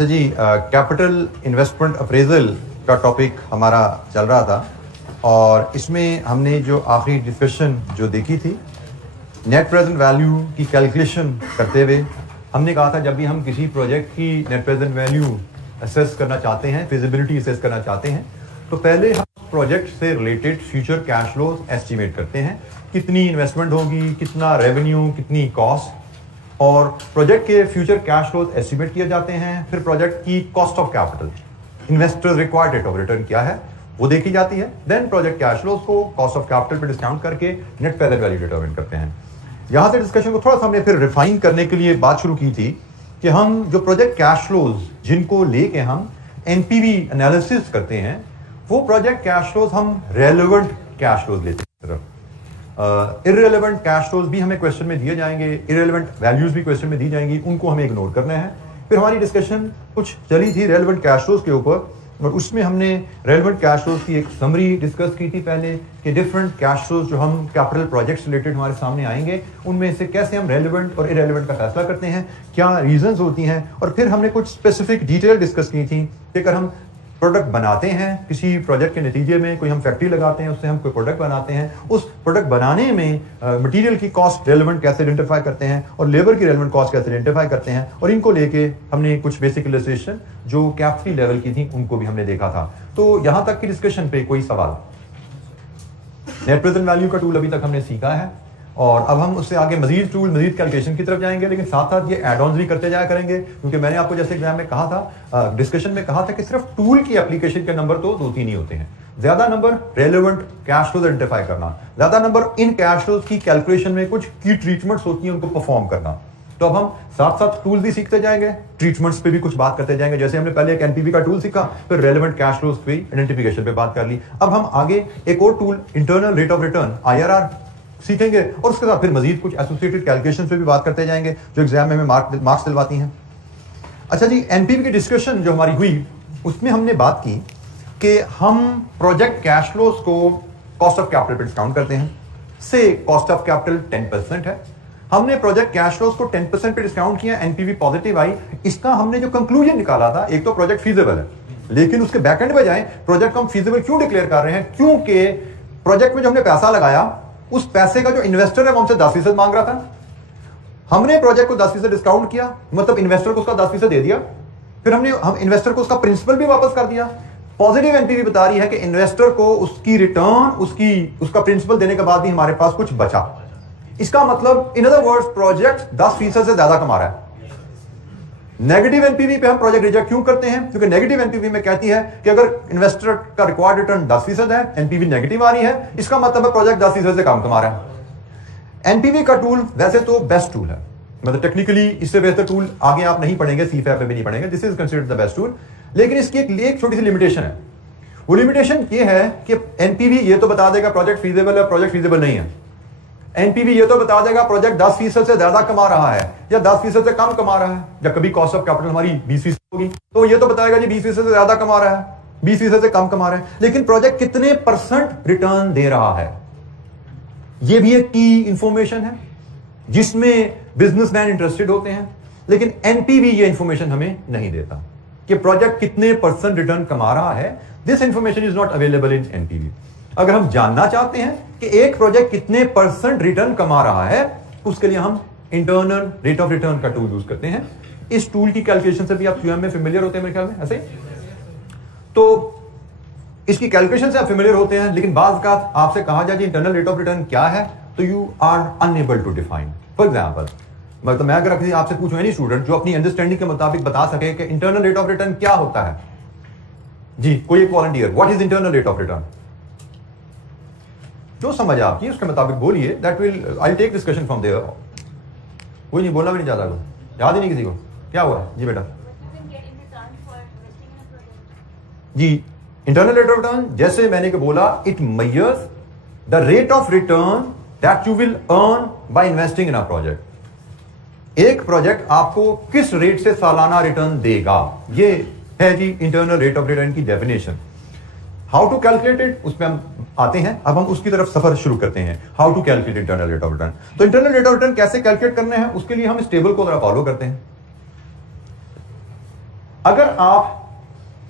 अच्छा जी, capital investment appraisal का topic हमारा चल रहा था और इसमें हमने जो आखिरी डिस्कशन जो देखी थी, नेट प्रेजेंट वैल्यू की कैलकुलेशन करते हुए हमने कहा था जब भी हम किसी प्रोजेक्ट की नेट प्रेजेंट वैल्यू असेस करना चाहते हैं, फिजिबिलिटी असेस करना चाहते हैं, तो पहले हम प्रोजेक्ट से related future cash flows estimate करते हैं, कितनी इन्वेस्टमेंट होगी, कितना रेवेन्यू, कितनी कॉस्ट, और प्रोजेक्ट के फ्यूचर कैश फ्लोज एस्टिमेट किए जाते हैं। फिर प्रोजेक्ट की cost of capital, investors required rate of return क्या है वो देखी जाती है। देन प्रोजेक्ट कैश फ्लोज को कॉस्ट ऑफ कैपिटल पे डिस्काउंट करके नेट प्रेजेंट वैल्यू डिटरमाइन करते हैं। यहां से डिस्कशन को थोड़ा सा हमने फिर रिफाइन करने के लिए बात शुरू की थी कि हम जो प्रोजेक्ट कैश फ्लोज जिनको लेके हम एनपीवी एनालिसिस करते हैं, वो प्रोजेक्ट कैश फ्लोज हम रेलेवेंट कैश फ्लोज लेते हैं। इररेलेवेंट कैश फ्लोज भी हमें क्वेश्चन में दिए जाएंगे, इररेलेवेंट वैल्यूज भी क्वेश्चन में दी जाएंगी, उनको हमें इग्नोर करना है। फिर हमारी डिस्कशन कुछ चली थी रेलेवेंट कैश फ्लोज के ऊपर, और उसमें हमने रेलेवेंट कैश फ्लोज की एक समरी डिस्कस की थी पहले कि डिफरेंट कैश फ्लोज जो हम कैपिटल प्रोजेक्ट्स रिलेटेड हमारे सामने आएंगे, उनमें से कैसे हम रेलेवेंट और इररेलेवेंट का फैसला करते हैं, क्या रीजंस होती हैं। और फिर हमने कुछ स्पेसिफिक डिटेल डिस्कस की थी कि अगर हम प्रोडक्ट बनाते हैं किसी प्रोजेक्ट के नतीजे में, कोई हम फैक्ट्री लगाते हैं, उससे हम कोई प्रोडक्ट बनाते हैं, उस प्रोडक्ट बनाने में मटेरियल की कॉस्ट रेलेवेंट कैसे आइडेंटिफाई करते हैं और लेबर की रेलेवेंट कॉस्ट कैसे आइडेंटिफाई करते हैं, और इनको लेके हमने कुछ बेसिक इलस्ट्रेशन जो कैपिटल लेवल की थी उनको भी हमने देखा था। तो यहां तक की डिस्कशन पे कोई सवाल? नेट प्रेजेंट वैल्यू का टूल अभी तक हमने सीखा है और अब हम उससे आगे मजीद टूल, मजीद कैलकुलेशन की तरफ जाएंगे, लेकिन साथ साथ ये एड ऑन्स भी करते जाया करेंगे, क्योंकि मैंने आपको जैसे एग्जाम में कहा था, डिस्कशन में कहा था कि सिर्फ टूल की एप्लीकेशन के नंबर तो 2-3 ही होते हैं। ज्यादा number relevant cash flows identify करना, ज्यादा नंबर इन कैश फ्लोज की कैलकुलेशन में कुछ की ट्रीटमेंट्स होती हैं उनको परफॉर्म करना। तो अब हम साथ साथ टूल भी सीखते जाएंगे, ट्रीटमेंट्स पे भी कुछ बात करते जाएंगे। जैसे हमने पहले एक एनपीवी का टूल सीखा, फिर रेलेवेंट कैश फ्लोज पे आइडेंटिफिकेशन पे बात कर ली। अब हम आगे एक और tool internal rate of return IRR सीखेंगे, और उसके साथ फिर मजीद कुछ एसोसिएटेड कैलकुलेशन पे भी बात करते जाएंगे जो एग्जाम में हमें मार्क्स दिलवाती हैं। अच्छा जी, एनपीवी की डिस्कशन जो हमारी हुई उसमें हमने बात की कि हम प्रोजेक्ट कैश फ्लोज को कॉस्ट ऑफ कैपिटल पे डिस्काउंट करते हैं। से कॉस्ट ऑफ कैपिटल 10% है, हमने प्रोजेक्ट कैश फ्लोज को 10% पे डिस्काउंट किया, एनपीवी पॉजिटिव आई। इसका हमने जो कंक्लूजन निकाला था, एक तो प्रोजेक्ट फीजिबल है, लेकिन उसके बैकएंड पे जाएं, प्रोजेक्ट को हम फीजिबल क्यों डिक्लेयर कर रहे हैं? क्योंकि प्रोजेक्ट में जो हमने पैसा लगाया उस पैसे का जो इन्वेस्टर है वो हमसे 10% मांग रहा था। हमने प्रोजेक्ट को 10% डिस्काउंट किया, मतलब इन्वेस्टर को उसका 10% दे दिया, फिर हम इन्वेस्टर को उसका प्रिंसिपल भी वापस कर दिया। पॉजिटिव एनपीवी बता रही है कि इन्वेस्टर को उसकी रिटर्न, उसका प्रिंसिपल देने के बाद भी हमारे पास कुछ बचा। इसका मतलब इन अदर वर्ड्स प्रोजेक्ट 10% से ज्यादा कमा रहा है। नेगेटिव एनपीवी पे हम प्रोजेक्ट रिजेक्ट क्यों करते हैं? क्योंकि नेगेटिव एनपीवी में कहती है कि अगर इन्वेस्टर का रिक्वायर्ड रिटर्न 10% है, एनपीवी नेगेटिव आ रही है, इसका मतलब है प्रोजेक्ट 10% से कम कमा रहा है। एनपीवी का टूल वैसे तो बेस्ट टूल है, मतलब टेक्निकली इससे बेहतर टूल आगे आप नहीं पढ़ेंगे, सीफैप में भी नहीं पढ़ेंगे, this is considered the best tool. लेकिन इसकी एक छोटी सी लिमिटेशन है। वो लिमिटेशन ये है कि एनपीवी ये तो बता देगा प्रोजेक्ट फीजिबल है, प्रोजेक्ट फीजिबल नहीं है। एनपीवी ये तो बता देगा प्रोजेक्ट 10% से ज्यादा कमा रहा है या 10% से कम कमा रहा है। जब कभी कॉस्ट ऑफ कैपिटल हमारी 20% होगी तो ये तो बताएगा जी 20% से ज्यादा कमा रहा है, 20% से कम कमा रहा है। लेकिन प्रोजेक्ट कितने % रिटर्न दे रहा है, ये भी एक की इंफॉर्मेशन है जिसमें बिजनेसमैन इंटरेस्टेड होते हैं। लेकिन एनपीवी ये इंफॉर्मेशन हमें नहीं देता कि प्रोजेक्ट कितने % रिटर्न कमा रहा है। This information is not available in NPV. अगर हम जानना चाहते हैं कि एक प्रोजेक्ट कितने % रिटर्न कमा रहा है, उसके लिए हम इंटरनल रेट ऑफ रिटर्न का टूल यूज करते हैं। इस टूल की कैलकुलेशन से भी आप क्यूएम में फेमिलियर होते हैं मेरे ख्याल में, ऐसे। तो इसकी कैलकुलेशन से आप फेमिलियर होते हैं, लेकिन बाज़ का आपसे कहा जाए इंटरनल रेट ऑफ रिटर्न क्या है, तो you are unable to define. For example, मतलब मैं अगर किसी आपसे पूछूं, एनी स्टूडेंट जो अपनी अंडरस्टैंडिंग के मुताबिक बता सके कि इंटरनल रेट ऑफ रिटर्न क्या होता है, जी कोई एक volunteer, what is internal rate of return? जो समझ आपकी उसके मुताबिक बोलिए, that will I take discussion from there. कोई नहीं, बोलना भी नहीं चाहता, कोई याद ही नहीं किसी को। क्या हुआ जी बेटा? जी इंटरनल रेट ऑफ रिटर्न, जैसे मैंने बोला, it measures the rate of return that you will earn by investing in a project. एक प्रोजेक्ट आपको किस रेट से सालाना रिटर्न देगा, ये है जी इंटरनल रेट ऑफ रिटर्न की definition. How to calculate it, उसमें हम आते हैं। अब हम उसकी तरफ सफर शुरू करते हैं, how to calculate internal rate of return. तो इंटरनल रेट ऑफ रिटर्न कैसे कैलकुलेट करने हैं, उसके लिए हम इस टेबल को जरा फॉलो करते हैं। अगर आप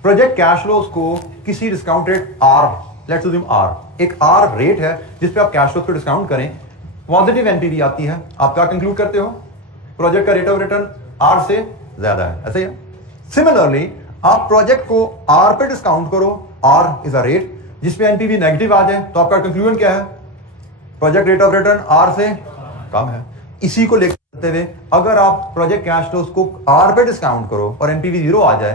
प्रोजेक्ट कैश फ्लोज को किसी discount rate R, let's assume R, एक आर रेट है जिस पे आप कैश फ्लोज को डिस्काउंट करें, पॉजिटिव एनपीवी आती है, आप क्या कंक्लूड करते हो? प्रोजेक्ट का रेट ऑफ रिटर्न आर से ज्यादा है, ऐसा ही है। सिमिलरली आप प्रोजेक्ट को आर पे डिस्काउंट करो, आर इज अ रेट जिसपे एनपीवी नेगेटिव आ जाए, तो आपका कंक्लूजन क्या है? Project rate of return R से कम है। इसी को लेकर चलते हुए अगर आप प्रोजेक्ट कैश फ्लोज को आर पे डिस्काउंट करो और एनपीवी 0 आ जाए,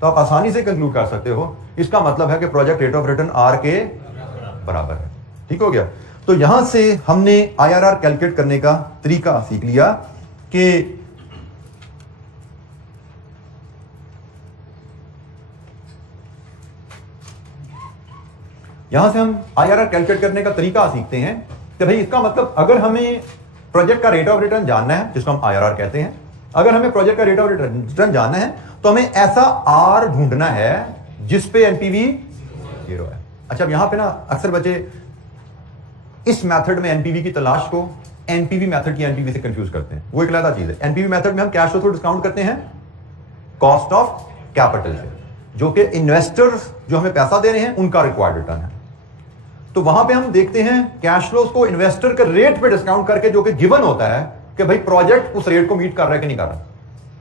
तो आप आसानी से कंक्लूड कर सकते हो इसका मतलब है कि project rate of return R के बराबर है। ठीक हो गया? तो यहां से हमने आईआरआर कैलकुलेट करने का तरीका सीख लिया कि यहां से हम आईआरआर कैलकुलेट करने का तरीका सीखते हैं कि भाई इसका मतलब अगर हमें प्रोजेक्ट का रेट ऑफ रिटर्न जानना है, जिसको हम आईआरआर कहते हैं, अगर हमें प्रोजेक्ट का रेट ऑफ रिटर्न जानना है तो हमें ऐसा आर ढूंढना है जिस पे एनपीवी 0 है। अच्छा, अब यहां पे ना अक्सर बच्चे इस मेथड में एनपीवी की तलाश को एनपीवी मेथड की एनपीवी से कंफ्यूज करते हैं। वो एक अलग चीज है। एनपीवी मेथड में हम कैश फ्लो को डिस्काउंट करते हैं कॉस्ट ऑफ कैपिटल से, जो कि इन्वेस्टर्स जो हमें पैसा दे रहे हैं उनका रिक्वायर्ड रिटर्न है। तो वहां पे हम देखते हैं कैश फ्लोज को इन्वेस्टर के रेट पे डिस्काउंट करके, जो कि गिवन होता है कि भाई प्रोजेक्ट उस रेट को मीट कर रहा है कि नहीं कर रहा।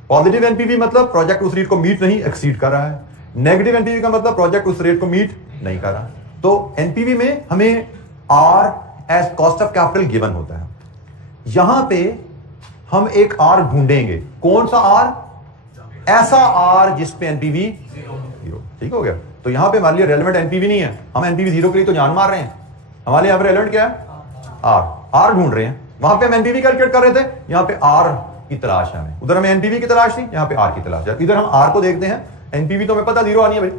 पॉजिटिव एनपीवी मतलब प्रोजेक्ट उस रेट को मीट नहीं, एक्सीड कर रहा है। नेगेटिव एनपीवी का मतलब प्रोजेक्ट उस रेट को मीट नहीं कर रहा। तो एनपीवी में हमें R as cost of capital given होता है। यहां पे हम एक आर ढूंढेंगे। कौन सा आर? ऐसा आर जिस पे एनपीवी 0। ठीक हो गया? तो यहां पे हमारे लिए रेलेवेंट एनपीवी नहीं है, हम एनपीवी 0 के लिए तो जान मार रहे हैं। हमारे यहां पे रेलेवेंट क्या है? आर ढूंढ रहे हैं। वहां पे हम एनपीवी कैलकुलेट कर रहे थे, यहां पे आर की तलाश है हमें। उधर हमें एनपीवी की तलाश थी, यहां पे आर की तलाश है। इधर हम आर को देखते हैं, एनपीवी तो हमें पता 0 आनी है भाई,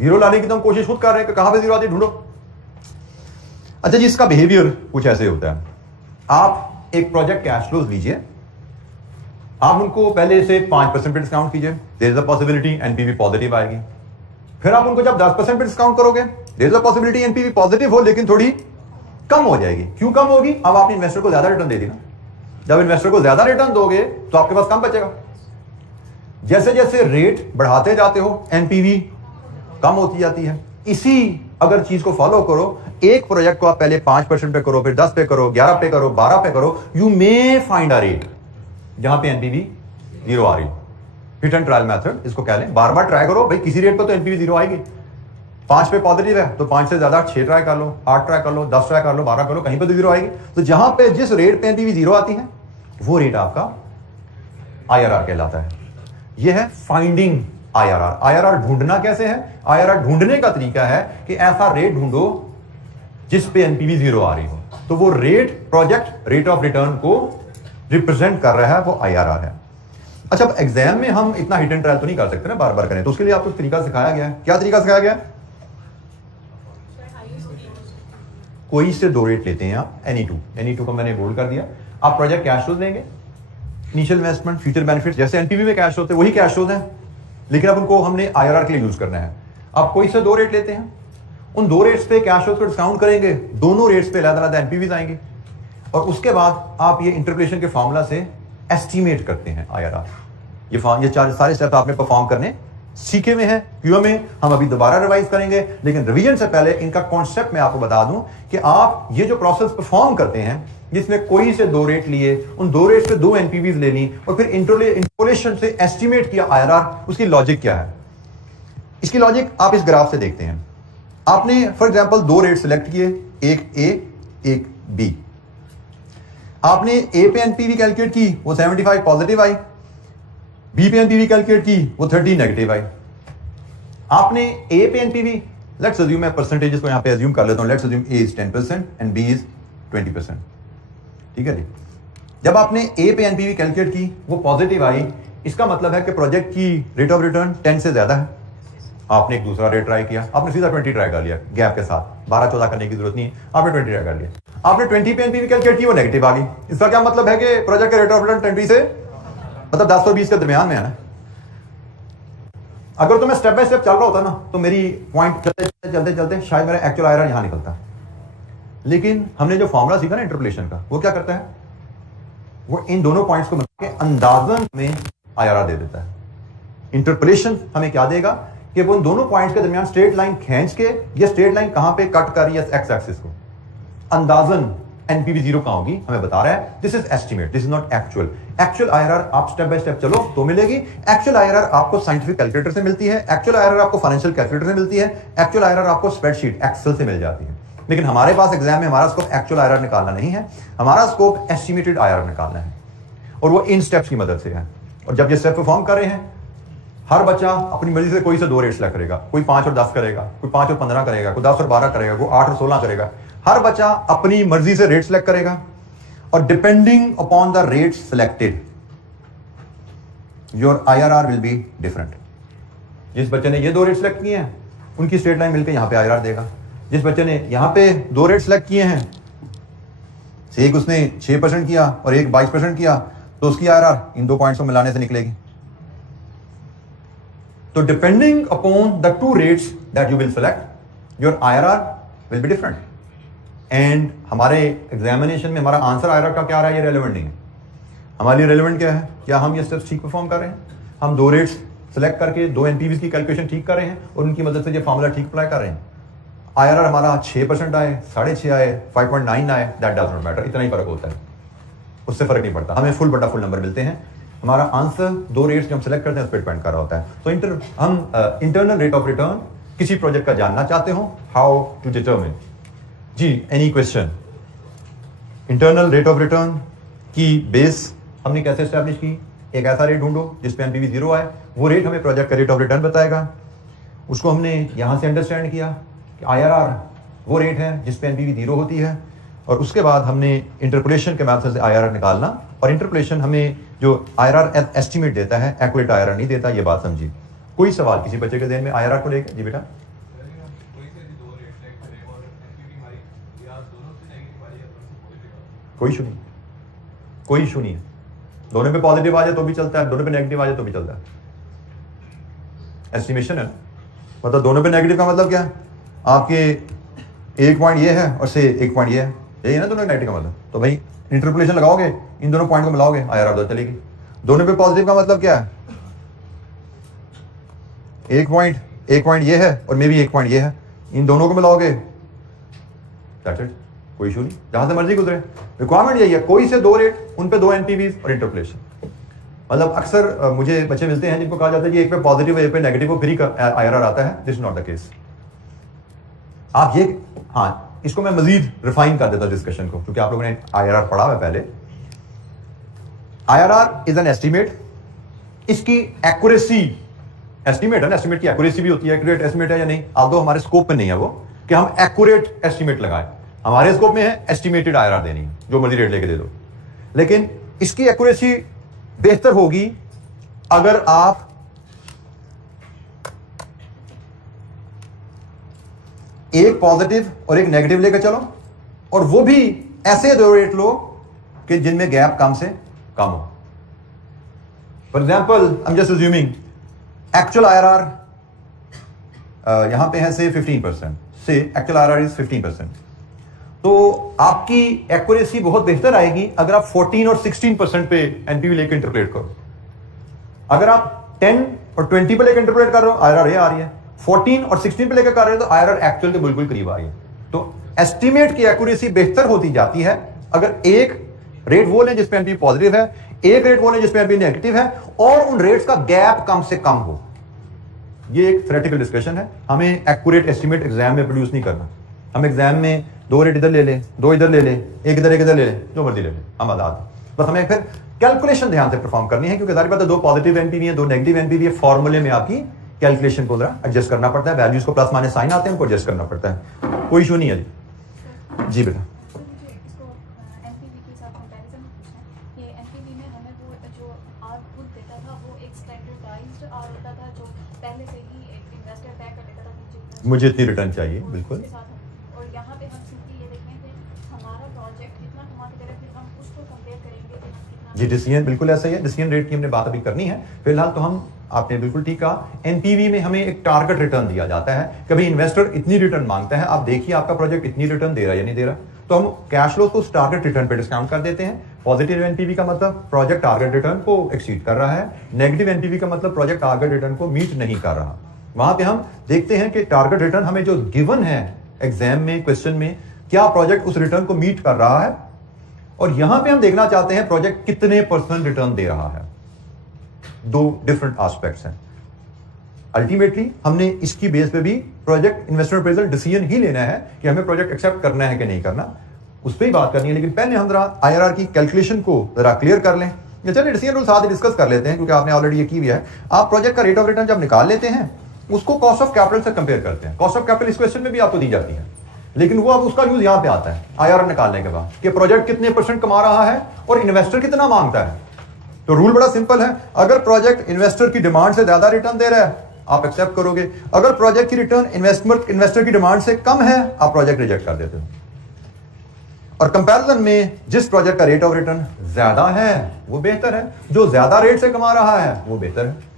0 लाने की तो हम कोशिश खुद कर रहे हैं कि कहां पे 0 आती है, ढूंढो। अच्छा जी, इसका बिहेवियर कुछ ऐसे होता है। आप एक प्रोजेक्ट कैश फ्लोज लीजिए, आप उनको पहले से 5% पे डिस्काउंट कीजिए, there is a possibility NPV positive आएगी। फिर आप उनको जब 10% पे डिस्काउंट करोगे, there is a possibility NPV positive हो लेकिन थोड़ी कम हो जाएगी। क्यों कम होगी? अब आपने इन्वेस्टर को ज्यादा रिटर्न दे दी ना। जब इन्वेस्टर को ज्यादा रिटर्न दोगे तो आपके पास कम बचेगा। जैसे जैसे रेट बढ़ाते जाते हो एनपीवी कम होती जाती है। इसी अगर चीज को फॉलो करो, एक प्रोजेक्ट को आप पहले 5% पे करो, फिर 10 पे करो, 11 पे करो, 12 पे करो, you may find a rate जहां पे एनपीवी 0 आ रही। हिट एंड ट्रायल मेथड इसको कह लें। बार बार ट्राई करो भाई, किसी रेट पर तो एनपीवी 0 आएगी। 5 पे पॉजिटिव है तो 5 से ज्यादा 6 ट्राई कर लो, 8 ट्राई कर लो, 10 ट्राई कर लो, 12 कर लो, कहीं पे तो 0 आएगी। तो जहां पे जिस रेट पे एनपीवी 0 आती है वो रेट आपका आईआरआर कहलाता है। यह है फाइंडिंग आईआरआर। आईआरआर ढूंढना कैसे है? आईआरआर ढूंढने का तरीका है कि ऐसा रेट ढूंढो जिस पे एनपीवी 0 आ रही हो। तो वो rate project rate of return को रिप्रेजेंट कर रहा है, वो आईआरआर है। अच्छा, अब एग्जाम में हम इतना हिट एंड ट्रायल तो नहीं कर सकते ना, बार बार करें। तो उसके लिए आपको तरीका सिखाया गया है। क्या तरीका सिखाया गया है? कोई से 2 रेट लेते हैं आप, एनी टू को मैंने बोल्ड कर दिया। आप प्रोजेक्ट कैश फ्लोज लेंगे, इनिशियल इन्वेस्टमेंट, फ्यूचर बेनिफिट, जैसे एनपीवी में कैश होते हैं वही कैश फ्लोज हैं, लेकिन अब उनको हमने आईआरआर के लिए यूज करना है। आप कोई से 2 रेट लेते हैं, उन 2 रेट्स पे कैश फ्लोज को डिस्काउंट करेंगे, दोनों रेट्स पे अलग अलग एनपीवीज आएंगे, और उसके बाद आप ये इंटरपोलेशन के फॉर्मूला से एस्टिमेट करते हैं आईआरआर। ये सारे स्टेप आपने परफॉर्म करने सीखे हुए हैं। क्यों में हम अभी दोबारा रिवाइज करेंगे, लेकिन रिवीजन से पहले इनका कॉन्सेप्ट मैं आपको बता दूं कि आप ये जो प्रोसेस परफॉर्म करते हैं, जिसमें कोई से 2 रेट लिए, उन 2 रेट पे 2 एनपीवीज ले ली और फिर इंटरपोलेशन से एस्टिमेट किया आईआरआर, उसकी लॉजिक क्या है? इसकी लॉजिक आप इस ग्राफ से देखते हैं। आपने फॉर एग्जांपल 2 रेट सिलेक्ट किए, एक ए एक बी। आपने ए पे एनपीवी कैलकुलेट की, वो 75 पॉजिटिव आई। बी पे एनपीवी कैलकुलेट की, वो 30 नेगेटिव आई। आपने ए पे एनपीवी, लेट्स अज्यूम, मैं परसेंटेजेस को यहां पे अज्यूम कर लेता हूं, let's assume A is 10% and B is 20%। ठीक है जी। जब आपने ए पे एनपीवी कैलकुलेट की, वो पॉजिटिव आई, इसका मतलब है कि प्रोजेक्ट की रेट ऑफ रिटर्न 10 से ज्यादा है। आपने एक दूसरा रेट ट्राई किया, आपने सीधा 20 ट्राई कर लिया, गैप के साथ 12-14 करने की जरूरत नहीं है, आपने 20 ट्राई कर लिया। आपने 20 पे एनपीवी कैलकुलेट की, वो नेगेटिव आ गई। इसका क्या मतलब है कि प्रोजेक्ट का रेट ऑफ रिटर्न 20 से मतलब 10 और 20 के दरमियान में है ना। अगर तो मैं स्टेप बाय स्टेप चल रहा होता ना, तो मेरी पॉइंट चलते चलते शायद मेरा एक्चुअल आईआरआर यहां निकलता। लेकिन हमने जो फॉर्मूला सीखा ना इंटरपोलेशन का, वो क्या करता है? वो इन दोनों पॉइंट्स को मिला के अंदाजन में आईआरआर दे देता है। इंटरपोलेशन हमें क्या देगा कि वो उन दोनों पॉइंट्स के दरमियान स्ट्रेट लाइन खींच के ये स्ट्रेट लाइन कहां पे कट कर रही है एक्स एक्सिस को, अंदाजन एनपीवी जीरो कहां होगी हमें बता रहा है। This is estimate, this is not actual. Actual IRR आप स्टेप बाय स्टेप चलो तो मिलेगी। एक्चुअल आईआरआर आपको साइंटिफिक कैलकुलेटर से मिलती है, एक्चुअल आईआरआर आपको फाइनेंशियल कैलकुलेटर से मिलती है, एक्चुअल आईआरआर आपको स्प्रेडशीट एक्सेल से मिल जाती है। लेकिन हमारे पास एग्जाम में हमारा स्कोप एक्चुअल आईआरआर निकालना नहीं है, हमारा स्कोप एस्टिमेटेड आईआरआर निकालना है, और वो इन स्टेप्स की मदद से है। और जब ये स्टेप परफॉर्म कर रहे हैं, हर बच्चा अपनी मर्जी से कोई से 2 रेट सेलेक्ट करेगा, कोई 5 और 10 करेगा, कोई 5 और 15 करेगा, कोई 10 और 12 करेगा, कोई 8 और 16 करेगा। हर बच्चा अपनी मर्जी से रेट सेलेक्ट करेगा, और depending upon the rate selected your IRR will be different. जिस बच्चे ने ये 2 रेट सेलेक्ट किए हैं उनकी स्ट्रेट लाइन मिलकर यहां पे आईआरआर देगा। जिस बच्चे ने यहां पे 2 रेट सेलेक्ट किए हैं, एक उसने 6% किया और एक 22% किया, तो उसकी आईआरआर इन 2 पॉइंट्स को मिलाने से निकलेगी। तो depending upon the 2 rates that you will select your IRR will be different. And हमारे एग्जामिनेशन में हमारा आंसर आईआरआर का क्या आ रहा है ये रेलेवेंट नहीं है। हमारे लिए रेलेवेंट क्या है, क्या हम ये स्टेप्स ठीक परफॉर्म कर रहे हैं, हम 2 रेट्स सेलेक्ट करके 2 एनपीवीज की कैलकुलेशन ठीक कर रहे हैं और उनकी मदद से ये फार्मूला ठीक अप्लाई कर रहे हैं। आईआरआर हमारा 6% आए, 6.5 आए, 5.9 आए, दैट डज नॉट मैटर, इतना ही फर्क होता है, उससे फर्क नहीं पड़ता। हमें फुल बटा फुल नंबर मिलते हैं। हमारा आंसर 2 रेट्स जो हम सेलेक्ट करते हैं उस पर डिपेंड कर रहा होता है। तो हम इंटरनल रेट ऑफ रिटर्न किसी प्रोजेक्ट का जानना चाहते हो, हाउ टू डिटरमिन। जी, any question? Internal rate of return की बेस हमने कैसे एस्टैब्लिश की? एक ऐसा रेट ढूंढो जिस पे एनपीवी 0 आए, वो रेट हमें प्रोजेक्ट का रेट ऑफ रिटर्न बताएगा। उसको हमने यहां से अंडरस्टैंड किया कि आईआरआर वो रेट है जिस पे एनपीवी 0 होती है, और उसके बाद हमने इंटरपोलेशन के मेथड से आईआरआर निकालना। और इंटरपोलेशन हमें जो आईआरआर एस्टिमेट देता है, एक्यूरेट आईआरआर नहीं देता, ये बात समझी। कोई सवाल किसी बच्चे के ध्यान में आईआरआर को लेकर? जी बेटा, कोई इशू नहीं, कोई इशू नहीं है। दोनों पे पॉजिटिव आ जाए तो भी चलता है, दोनों पे नेगेटिव आ जाए तो भी चलता है। एस्टिमेशन है, मतलब दोनों पे नेगेटिव का मतलब क्या है? आपके एक पॉइंट ये है और से एक पॉइंट ये है, यही है ना दोनों नेगेटिव का मतलब। तो भाई इंटरपोलेशन लगाओगे, इन दोनों पॉइंट को मिलाओगे, आईआरआर दो चलेगी। दोनों पे पॉजिटिव का मतलब क्या है? एक पॉइंट ये है और मे भी एक पॉइंट ये है, इन दोनों को मिलाओगे, दैट्स इट, कोई इशू नहीं, जहां से मर्जी गुजरे। रिक्वायरमेंट यही है, कोई से 2 रेट, उन पे 2 एनपीवीज और इंटरपोलेशन। मतलब अक्सर मुझे बच्चे मिलते हैं जिनको कहा जाता है कि एक पे पॉजिटिव है एक पे नेगेटिव हो, फ्री आईआरआर आता है। This is not the case. आप ये, हाँ, इसको मैं मजीद रिफाइन कर देता डिस्कशन को, क्योंकि आप लोगों ने आईआरआर पढ़ा है पहले। आईआरआर इज एन एस्टिमेट, इसकी एक्यूरेसी, एस्टिमेट है ना, एस्टिमेट की एक्यूरेसी भी होती है, एक्यूरेट एस्टिमेट है या नहीं, आप दो हमारे स्कोप में नहीं है वो कि हम एक्यूरेट एस्टिमेट लगाएं। हमारे स्कोप में है एस्टिमेटेड आईआरआर देनी है, जो मर्जी रेट लेके दे दो। लेकिन इसकी एक्यूरेसी बेहतर होगी अगर आप एक पॉजिटिव और एक नेगेटिव लेकर चलो, और वो भी ऐसे 2 रेट लो कि जिनमें गैप कम से कम हो। For example, I am just assuming actual IRR यहां पे है से 15%, से एक्चुअल आईआरआर इज 15%, तो आपकी एक्यूरेसी बहुत बेहतर आएगी अगर आप 14 और 16% पे एनपीवी लेकर इंटरप्रेट करो। अगर आप 10 और 20 पे लेकर इंटरप्रेट कर रहे हो, आईआरआर ये आ रही है। 14 और 16 पे लेकर कर रहे हो तो आईआरआर एक्चुअल के बिल्कुल करीब आ रही है। तो एस्टिमेट की एक्यूरेसी बेहतर होती जाती है अगर एक रेट वो लें जिसपे एनपीवी पॉजिटिव है, एक रेट वो लें जिसपे एनपीवी नेगेटिव है, और उन रेट्स का गैप कम से कम हो। ये एक थ्योरेटिकल डिस्कशन है, हमें एक्यूरेट एस्टिमेट एग्जाम में प्रोड्यूस नहीं करना। हम एग्जाम में 2 रेट इधर ले लें, 2 इधर ले लें, एक इधर ले लें, जो मर्जी ले लें, हम आजाद। बस हमें फिर कैलकुलेशन ध्यान से परफॉर्म करनी है, क्योंकि सारी बात है 2 पॉजिटिव एनपीवी है, 2 नेगेटिव एनपीवी है, फॉर्मूले में आपकी कैलकुलेशन को जरा एडजस्ट करना पड़ता है, वैल्यूज को प्लस माइनस साइन आते हैं, उनको एडजस्ट करना पड़ता है। कोई इशू नहीं है जी बेटा। मुझे इतनी रिटर्न चाहिए, बिल्कुल। और यहाँ पे हम सिंपली ये देखें कि हमारा प्रोजेक्ट कितना कमा के दे रहा है, फिर हम उसको कंपेयर करेंगे कि हम कितना। जी, डिसीजन बिल्कुल ऐसा ही है। डिसीजन रेट की हमने बात अभी करनी है। फिलहाल तो हम, आपने बिल्कुल ठीक कहा, एनपीवी में हमें एक टारगेट रिटर्न दिया जाता है। कभी इन्वेस्टर इतनी रिटर्न मांगता है, आप देखिए आपका प्रोजेक्ट इतनी रिटर्न दे रहा है या नहीं दे रहा, तो हम कैश फ्लो को उस टारगेट रिटर्न पे डिस्काउंट कर देते हैं, पॉजिटिव एनपीवी का मतलब प्रोजेक्ट टारगेट रिटर्न को एक्सीड कर रहा है, नेगेटिव एनपीवी का मतलब प्रोजेक्ट टारगेट रिटर्न को मीट नहीं कर रहा। वहां पे हम देखते हैं कि टारगेट रिटर्न हमें जो गिवन है एग्जाम में, क्वेश्चन में, क्या प्रोजेक्ट उस रिटर्न को मीट कर रहा है, और यहां पे हम देखना चाहते हैं प्रोजेक्ट कितने % रिटर्न दे रहा है। दो डिफरेंट एस्पेक्ट्स हैं। अल्टीमेटली हमने इसकी बेस पे भी प्रोजेक्ट इन्वेस्टमेंट अप्रेजल डिसीजन ही लेना है कि हमें प्रोजेक्ट एक्सेप्ट करना है कि नहीं करना, उस पर ही बात करनी है। लेकिन पहले हम जरा आईआरआर की कैलकुलेशन को जरा क्लियर कर लें। चलिए डिसीजन रूल साथ ही डिस्कस कर लेते हैं, क्योंकि आपने ऑलरेडी ये की हुई है। आप प्रोजेक्ट का रेट ऑफ रिटर्न जब निकाल लेते हैं, उसको कॉस्ट ऑफ कैपिटल से कंपेयर करते हैं। कॉस्ट ऑफ कैपिटल इस क्वेश्चन में भी आपको दी जाती है, लेकिन वो अब उसका यूज यहां पे आता है आईआरआर निकालने के बाद कि प्रोजेक्ट कितने % कमा रहा है और इन्वेस्टर कितना मांगता है। तो रूल बड़ा सिंपल है, अगर प्रोजेक्ट इन्वेस्टर की डिमांड से ज्यादा रिटर्न दे रहा है आप एक्सेप्ट करोगे, अगर प्रोजेक्ट की रिटर्न इन्वेस्टर की डिमांड से कम है आप प्रोजेक्ट रिजेक्ट कर देते हो। और कंपैरिजन में जिस प्रोजेक्ट का रेट ऑफ रिटर्न ज्यादा है वो बेहतर है, जो ज्यादा रेट से कमा रहा है वो बेहतर है।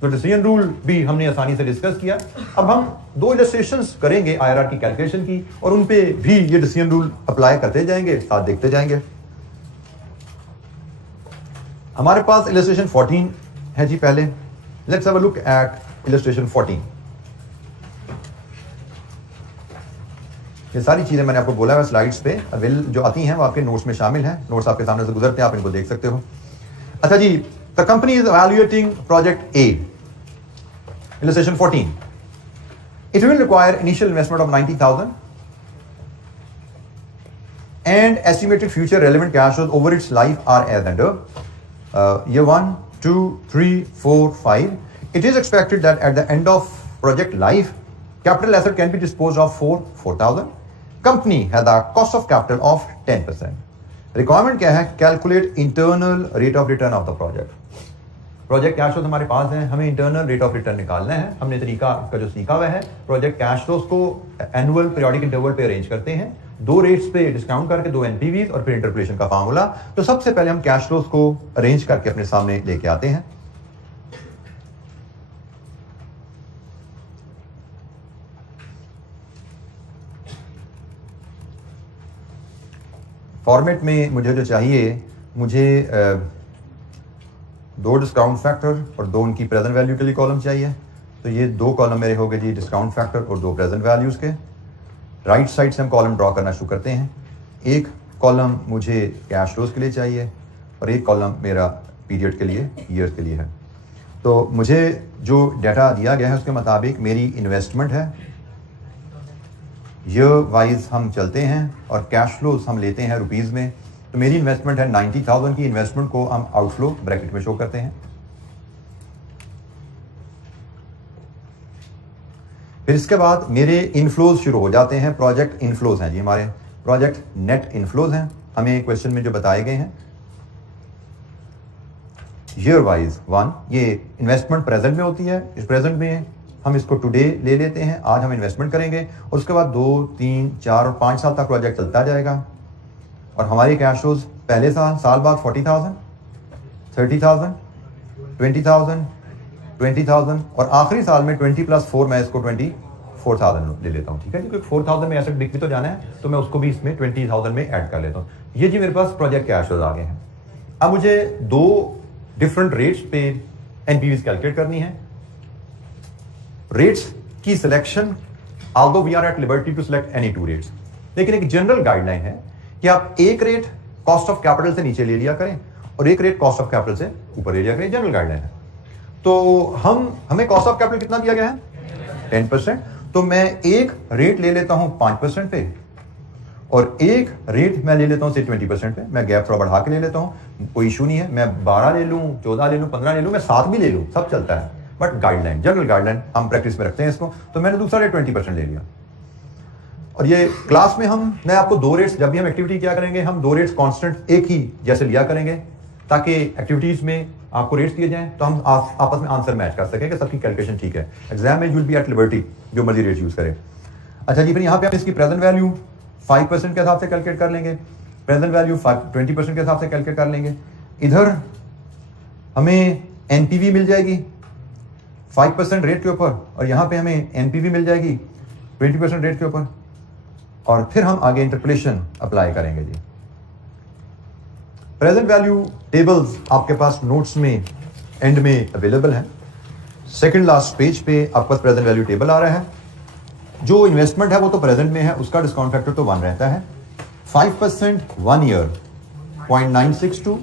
तो डिसीजन रूल भी हमने आसानी से डिस्कस किया। अब हम दो इलस्ट्रेशंस करेंगे आईआरआर की कैलकुलेशन की, और उन पे भी ये डिसीजन रूल अप्लाई करते जाएंगे, साथ देखते जाएंगे। हमारे पास इलस्ट्रेशन 14 है जी। पहले let's have a look at illustration 14। ये सारी चीजें मैंने आपको बोला है स्लाइड्स पे अवेल जो आती हैं वो आपके नोट्स में शामिल हैं। नोट्स आपके सामने से गुजरते हैं, आप इनको देख सकते हो। अच्छा जी, the company is evaluating project A. Illustration 14. It will require initial investment of 90,000 and estimated future relevant cash flows over its life are as under. Year 1, 2, 3, 4, 5. It is expected that at the end of project life, capital asset can be disposed of for 4,000. Company has a cost of capital of 10%. Requirement क्या है? Calculate internal rate of return of the project. Project cash flows हमारे पास है, हमें internal rate of return निकालना है। हमने तरीका इसका जो सीखा हुआ है, प्रोजेक्ट कैश फ्लोज को एनुअल पीरियोडिक इंटरवल पे अरेंज करते हैं, दो रेट्स पे डिस्काउंट करके, दो एनपीवीज और फिर इंटरपोलेशन का फार्मूला। तो सबसे पहले हम कैश फ्लोज को अरेंज करके अपने सामने लेके आते हैं। फॉर्मेट में मुझे जो चाहिए, मुझे दो डिस्काउंट फैक्टर और दो उनकी प्रेजेंट वैल्यू के लिए कॉलम चाहिए। तो ये दो कॉलम मेरे हो गए जी डिस्काउंट फैक्टर और दो प्रेजेंट वैल्यूज के। राइट साइड से हम कॉलम ड्रॉ करना शुरू करते हैं। एक कॉलम मुझे कैश फ्लोज के लिए चाहिए और एक कॉलम मेरा पीरियड के लिए, ईयर के लिए है। तो मुझे जो डाटा दिया गया है उसके मुताबिक मेरी इन्वेस्टमेंट है, ईयर वाइज हम चलते हैं और कैश फ्लोज हम लेते हैं रुपीज़ में। तो मेरी इन्वेस्टमेंट है 90,000 की। इन्वेस्टमेंट को हम आउटफ्लो ब्रैकेट में शो करते हैं। फिर इसके बाद मेरे इनफ्लोज शुरू हो जाते हैं। प्रोजेक्ट इनफ्लोज हैं जी हमारे, प्रोजेक्ट नेट इनफ्लोज हैं हमें क्वेश्चन में जो बताए गए हैं। ईयर वाइज 1, ये इन्वेस्टमेंट प्रेजेंट में होती है। इस प्रेजेंट में हम इसको टुडे ले लेते हैं, आज हम इन्वेस्टमेंट करेंगे, और उसके बाद 2, 3, 4 और 5 साल तक प्रोजेक्ट चलता जाएगा। और हमारी कैश फ्लोज पहले साल बाद 40,000, 30,000, 20,000, 20,000 और आखिरी साल में 20 + 4 मैं इसको 24,000 ले लेता हूँ। ठीक है जी, क्योंकि 4,000 में एसेट बिक भी तो जाना है, तो मैं उसको भी इसमें 20,000 में ऐड कर लेता हूँ। ये जी मेरे पास प्रोजेक्ट कैश फ्लोज आ गए हैं। अब मुझे दो डिफरेंट रेट्स पे एनपीवीज कैलकुलेट करनी है। रेट्स की selection, although we are at liberty to select any two rates, लेकिन एक जनरल गाइडलाइन है कि आप एक रेट कॉस्ट ऑफ कैपिटल से नीचे ले लिया करें और एक रेट कॉस्ट ऑफ कैपिटल से ऊपर ले लिया करें। जनरल गाइडलाइन है। तो हमें कॉस्ट ऑफ कैपिटल कितना दिया गया है? 10%। तो मैं एक रेट ले लेता हूं 5% पे और एक रेट मैं ले लेता हूं 20% पे। मैं गैप थोड़ा बढ़ा के ले लेता हूं, कोई इशू नहीं है। मैं 12 ले लूं, 14 ले लूं, 15 ले लूं, मैं 7 भी ले लूं, सब चलता है। बट गाइडलाइन, जनरल गाइडलाइन हम प्रैक्टिस में रखते हैं इसको। तो मैंने दूसरा रेट 20% ले लिया। और ये क्लास में मैं आपको दो रेट्स, जब भी हम एक्टिविटी क्या करेंगे, हम दो रेट्स कांस्टेंट एक ही जैसे लिया करेंगे, ताकि एक्टिविटीज में आपको रेट्स दिए जाएं तो हम आपस में आंसर मैच कर सकें कि सबकी कैलकुलेशन ठीक है। एग्जाम में you will be at liberty, जो मर्जी रेट यूज करें। अच्छा जी, फिर यहाँ पे हम इसकी प्रेजेंट वैल्यू 5% के हिसाब से कैलकुलेट कर लेंगे, प्रेजेंट वैल्यू 20% के हिसाब से कैलकुलेट कर लेंगे। इधर हमें एनपीवी मिल जाएगी 5% रेट के ऊपर, और यहाँ पे हमें एनपीवी मिल जाएगी 20% रेट के ऊपर। और फिर हम आगे इंटरपोलेशन अप्लाई करेंगे जी। प्रेजेंट वैल्यू टेबल्स आपके पास नोट्स में एंड में अवेलेबल है। सेकंड लास्ट पेज पे आपका प्रेजेंट वैल्यू टेबल आ रहा है। जो इन्वेस्टमेंट है वो तो प्रेजेंट में है, उसका डिस्काउंट फैक्टर तो 1 रहता है। 5% 1 year 0.962,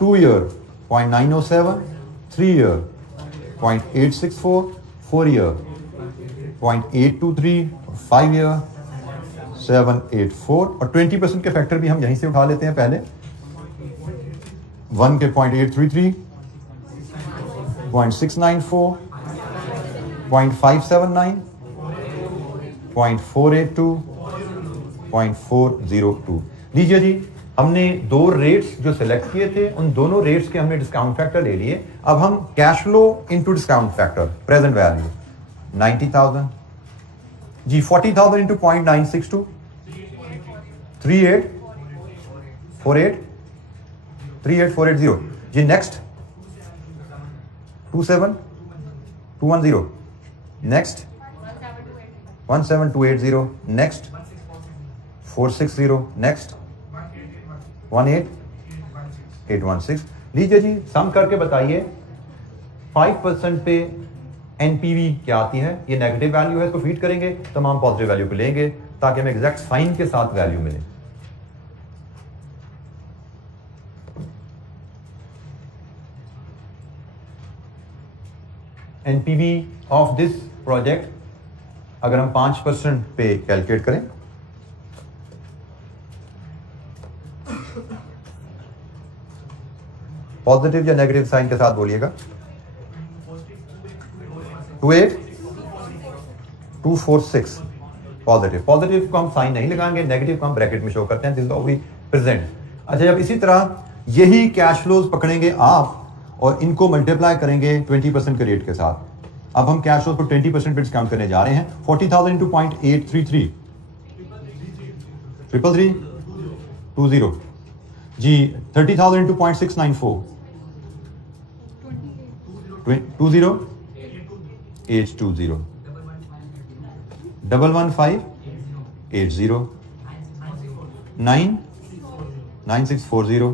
2 year 0.907, 3 year 0.864, 4 year 0.823, 5 year 784 और 20% के फैक्टर भी हम यहीं से उठा लेते हैं पहले। 1 के 0.833, 0.694, 0.579, 0.482, 0.402। लीजिए जी, हमने दो रेट्स जो सिलेक्ट किए थे उन दोनों रेट्स के हमने डिस्काउंट फैक्टर ले लिए। अब हम cash flow into discount factor present value 90,000 जी, 40,000 इंटू 0.962 38480 जी। Next 27210 next 17280 next 460 next 18816। लीजिए जी, सम करके बताइए 5% पे एनपीवी क्या आती है। ये नेगेटिव वैल्यू है, इसको फीड करेंगे, तमाम पॉजिटिव वैल्यू को लेंगे ताकि हमें एग्जैक्ट साइन के साथ वैल्यू मिले। एनपीवी ऑफ दिस प्रोजेक्ट अगर हम 5% पे कैलकुलेट करें पॉजिटिव या नेगेटिव साइन के साथ बोलिएगा। 28246 पॉजिटिव। पॉजिटिव को हम साइन नहीं लगाएंगे, नेगेटिव को हम ब्रैकेट में शो करते हैं, दिस इज प्रेजेंट। अच्छा, जब इसी तरह यही कैश फ्लोज पकड़ेंगे आप और इनको मल्टीप्लाई करेंगे 20% के रेट के साथ। अब हम कैश फ्लोज को 20% पे डिस्काउंट करने जा रहे हैं। 40,000 इंटू 0.833 33320 जी। 30,000 इंटू 0.694 20 820 11580 9640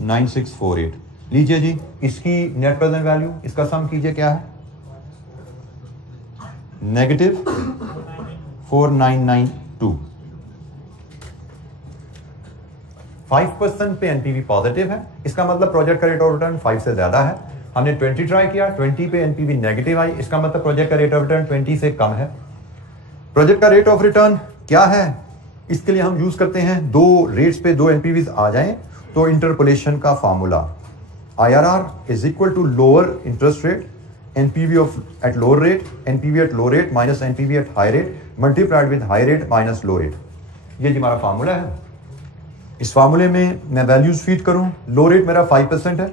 9648। लीजिए जी, इसकी नेट प्रेजेंट वैल्यू, इसका सम कीजिए क्या है। नेगेटिव 4992। 5% पे एनपीवी पॉजिटिव है, इसका मतलब प्रोजेक्ट का रेट ऑफ रिटर्न 5 से ज्यादा है। हमने 20 ट्राई किया, 20 पे एनपीवी नेगेटिव आई, इसका मतलब प्रोजेक्ट का रेट ऑफ रिटर्न 20 से कम है। प्रोजेक्ट का रेट ऑफ रिटर्न क्या है, इसके लिए हम यूज करते हैं दो रेट्स पे दो एनपीवीज आ जाएं तो इंटरपोलेशन का formula IRR is equal to lower interest rate NPV of at lower rate, NPV at low rate minus NPV at high rate multiplied with high rate minus low rate. ये जी हमारा formula है। इस फार्मूले में मैं values feed करूं। लो rate मेरा 5% है,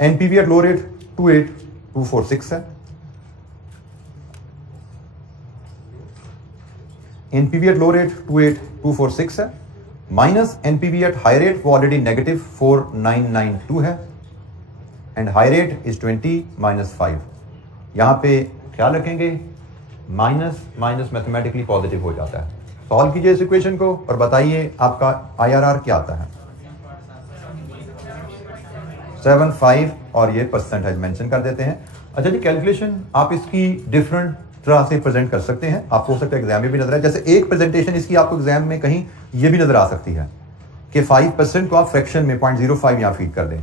एनपीवी एट लो रेट 28246 है, एनपीवी एट लो रेट 28246 है, minus NPV at high rate वो ऑलरेडी नेगेटिव 4992 है, and high rate is 20 minus 5। यहां पे ख्याल रखेंगे माइनस माइनस मैथमेटिकली पॉजिटिव हो जाता है। सॉल्व कीजिए इस इक्वेशन को और बताइए आपका IRR क्या आता है। 75 और ये परसेंटेज मेंशन कर देते हैं। अच्छा जी, कैलकुलेशन आप इसकी डिफरेंट तरह से प्रेजेंट कर सकते हैं। आपको हो सकता है एग्जाम में भी नजर आए, जैसे एक प्रेजेंटेशन इसकी आपको एग्जाम में कहीं ये भी नजर आ सकती है कि 5% को आप फ्रैक्शन में 0.05 यहाँ फीड कर दें।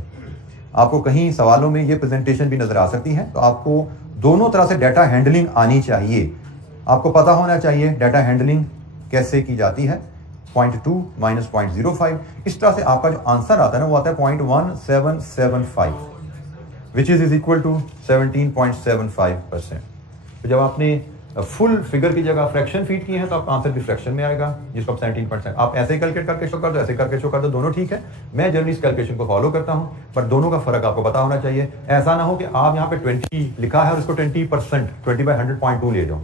आपको कहीं सवालों में ये प्रेजेंटेशन भी नजर आ सकती है। तो आपको दोनों तरह से डाटा हैंडलिंग आनी चाहिए। आपको पता होना चाहिए डाटा हैंडलिंग कैसे की जाती है। 0.2 माइनस 0.05, इस तरह से आपका जो आंसर आता है ना वो आता है 0.1775 विच इज इक्वल टू 17.75%। तो जब आपने फुल फिगर की जगह फ्रैक्शन फीड किए हैं तो आपका आंसर भी फ्रैक्शन में आएगा, जिसको आप 17%। आप ऐसे कैलकुलेट करके शो कर दो, ऐसे करके शो कर दो, दोनों ठीक है। मैं जनरली इस कैलकुलेशन को फॉलो करता हूं, पर दोनों का फर्क आपको पता होना चाहिए। ऐसा ना हो कि आप यहाँ पे 20 लिखा है और इसको 20%, 20/100.2 ले जाओ।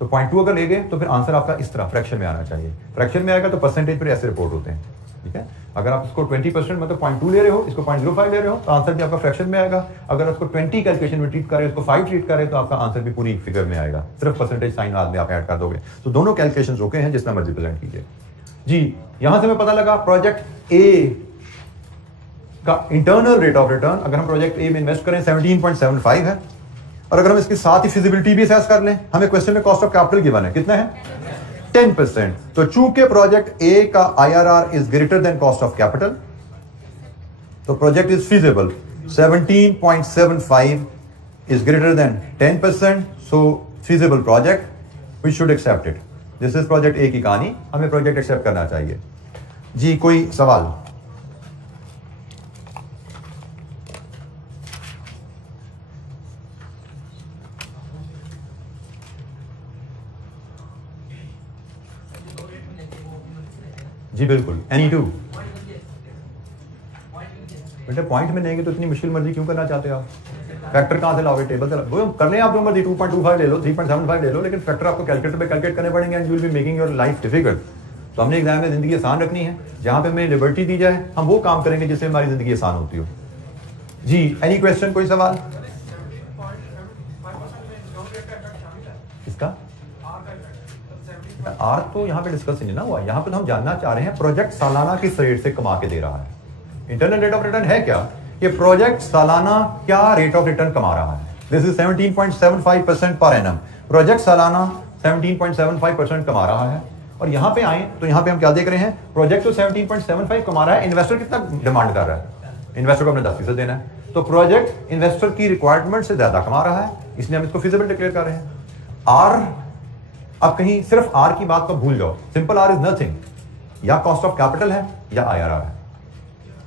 तो 0.2 अगर ले गए तो फिर आंसर आपका इस तरह फ्रैक्शन में आना चाहिए। फ्रैक्शन में आएगा तो परसेंटेज पर ऐसे रिपोर्ट होते हैं, ठीक है। अगर आप इसको 20% मतलब 0.2 ले रहे हो, इसको 0.05 ले रहे हो तो आंसर भी आपका फ्रैक्शन में आएगा। अगर उसको 20 कैलकुलेशन में ट्रीट करें, इसको 5 ट्रीट करें तो आपका आंसर भी पूरी फिगर में आएगा। सिर्फ परसेंटेज साइन बाद में आप ऐड कर दोगे। तो दोनों कैलकुलेशन ओके हैं, जिसमें मर्जी प्रेजेंट कीजिए जी। यहां से हमें पता लगा प्रोजेक्ट ए का इंटरनल रेट ऑफ रिटर्न अगर हम प्रोजेक्ट ए में इन्वेस्ट करें 17.75 है, और अगर हम इसके साथ ही फिजिबिलिटी भी असेस कर लें, हमें क्वेश्चन में कॉस्ट ऑफ कैपिटल गिवन है, कितना है 10%। तो चूंकि प्रोजेक्ट ए का IRR is greater than cost of capital, तो project is feasible. 17.75 is greater than 10%, so feasible project, we should accept it. This is project A की कहानी, हमें प्रोजेक्ट एक्सेप्ट करना चाहिए। जी कोई सवाल? जी बिल्कुल, एनी टू बेटा पॉइंट में लेंगे तो इतनी मुश्किल मर्जी क्यों करना चाहते हो आप? फैक्टर कहाँ से लाओगे? टेबल से वो कर लें आप जो मर्जी, 2.25 ले लो, 3.75 ले लो, लेकिन फैक्टर आपको कैलकुलेटर पे कैलकुलेट करने पड़ेंगे and you will be making your life difficult. तो हमने एग्जाम में जिंदगी आसान रखनी है, जहाँ पे हमें लिबर्टी दी जाए हम वो काम करेंगे जिससे हमारी जिंदगी आसान होती हो। जी एनी क्वेश्चन, कोई सवाल? इसका आर तो यहाँ पे डिस्कस नहीं ना हुआ, यहाँ पे तो हम जानना चाह रहे हैं प्रोजेक्ट सालाना किस रेट से कमा के दे रहा है। इंटरनल रेट ऑफ रिटर्न है क्या? ये प्रोजेक्ट सालाना क्या रेट ऑफ रिटर्न कमा रहा है? This is 17.75% per annum. Project सालाना 17.75% कमा रहा है। और यहाँ पे आए तो यहाँ पे हम क्या देख रहे हैं? प्रोजेक्ट तो 17.75 कमा रहा है, इन्वेस्टर कितना डिमांड कर रहा है? इन्वेस्टर को अपने 10% देना है, तो प्रोजेक्ट इन्वेस्टर की रिक्वायरमेंट से ज्यादा कमा रहा है, इसलिए हम इसको फिजिबल डिक्लेयर कर रहे हैं। आर, अब कहीं सिर्फ आर की बात को भूल जाओ, सिंपल आर इज नथिंग, या कॉस्ट ऑफ कैपिटल है या IRR है।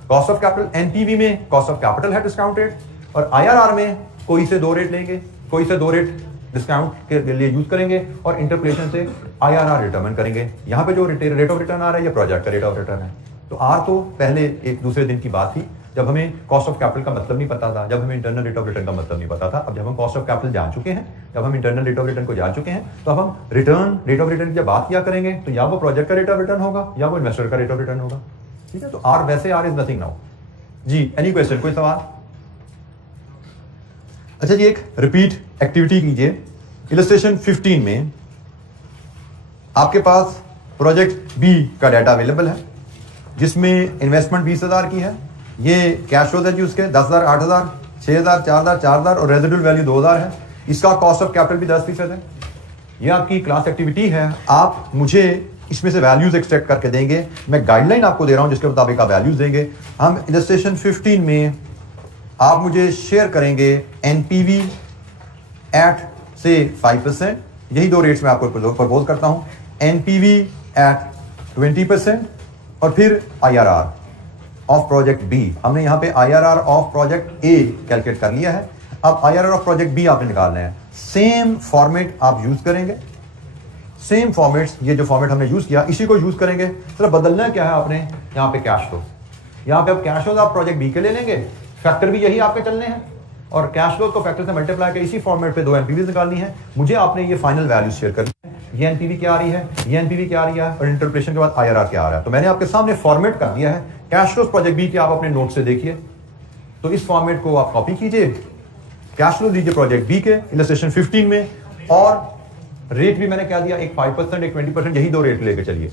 कॉस्ट ऑफ कैपिटल एनपीवी में कॉस्ट ऑफ कैपिटल है डिस्काउंटेड, और IRR में कोई से दो रेट लेंगे, कोई से दो रेट डिस्काउंट के लिए यूज करेंगे और इंटरपोलेशन से IRR डिटरमिन करेंगे। यहाँ पे जो रेट ऑफ रिटर्न आ रहा है ये प्रोजेक्ट का रेट ऑफ रिटर्न है। तो आर तो पहले एक दूसरे दिन की बात थी जब हमें कॉस्ट ऑफ कैपिटल का मतलब नहीं पता था, जब हमें इंटरनल रेट ऑफ रिटर्न का मतलब नहीं पता था। अब जब हम कॉस्ट ऑफ कैपिटल जान चुके हैं, जब हम इंटरनल रेट ऑफ रिटर्न को जान चुके हैं, तो अब हम रिटर्न रेट ऑफ रिटर्न की जब बात किया करेंगे तो या वो प्रोजेक्ट का रेट ऑफ रिटर्न होगा या वो इन्वेस्टर का रेट ऑफ रिटर्न होगा। ठीक है, तो आर वैसे आर इज नथिंग नाउ। जी एनी क्वेश्चन, कोई सवाल? अच्छा जी, एक रिपीट एक्टिविटी कीजिए। इलस्ट्रेशन 15 में आपके पास प्रोजेक्ट बी का डाटा अवेलेबल है जिसमें इन्वेस्टमेंट 20,000 की है। ये कैश फ्लोज है जी उसके 10,000, 8,000, 6,000, 4,000, 4,000 और रेजिडुअल वैल्यू 2,000 है। इसका कॉस्ट ऑफ कैपिटल भी 10% है। ये आपकी क्लास एक्टिविटी है, आप मुझे इसमें से वैल्यूज एक्सट्रैक्ट करके देंगे। मैं गाइडलाइन आपको दे रहा हूं जिसके मुताबिक आप वैल्यूज देंगे। हम इलस्ट्रेशन 15 में आप मुझे शेयर करेंगे एनपीवी एट से 5%, यही दो रेट्स मैं आपको प्रपोज करता हूं, एनपीवी एट 20% और फिर IRR ऑफ प्रोजेक्ट बी। हमने यहाँ पे IRR of project A calculate कर लिया है, अब IRR ऑफ प्रोजेक्ट बी आपने निकालना है। सेम फॉर्मेट आप यूज करेंगे, सेम फॉर्मेट्स, ये जो फॉर्मेट हमने यूज किया इसी को यूज करेंगे। सिर्फ बदलना क्या है आपने, यहाँ पे कैश फ्लो, यहाँ पे अब कैश फ्लोज आप प्रोजेक्ट बी के ले लेंगे, फैक्टर भी यही आपके चलने हैं और कैश फ्लो को फैक्टर से मल्टीप्लाई कर इसी फॉर्मेट पे दो एनपीवी निकालनी है। मुझे आपने ये फाइनल वैल्यू शेयर करनी है, ये एनपीवी क्या आ रही है, ये एनपीवी क्या आ रही है और इंटरप्रेशन के बाद IRR क्या आ रहा है। तो मैंने आपके सामने फॉर्मेट कर दिया है। कैश फ्लोज प्रोजेक्ट बी के आप अपने नोट से देखिए, तो इस फॉर्मेट को आप कॉपी कीजिए, कैश फ्लो दीजिए प्रोजेक्ट बी के इलस्ट्रेशन 15 में, और रेट भी मैंने क्या दिया, एक 5% एक 20%, यही दो रेट लेके चलिए।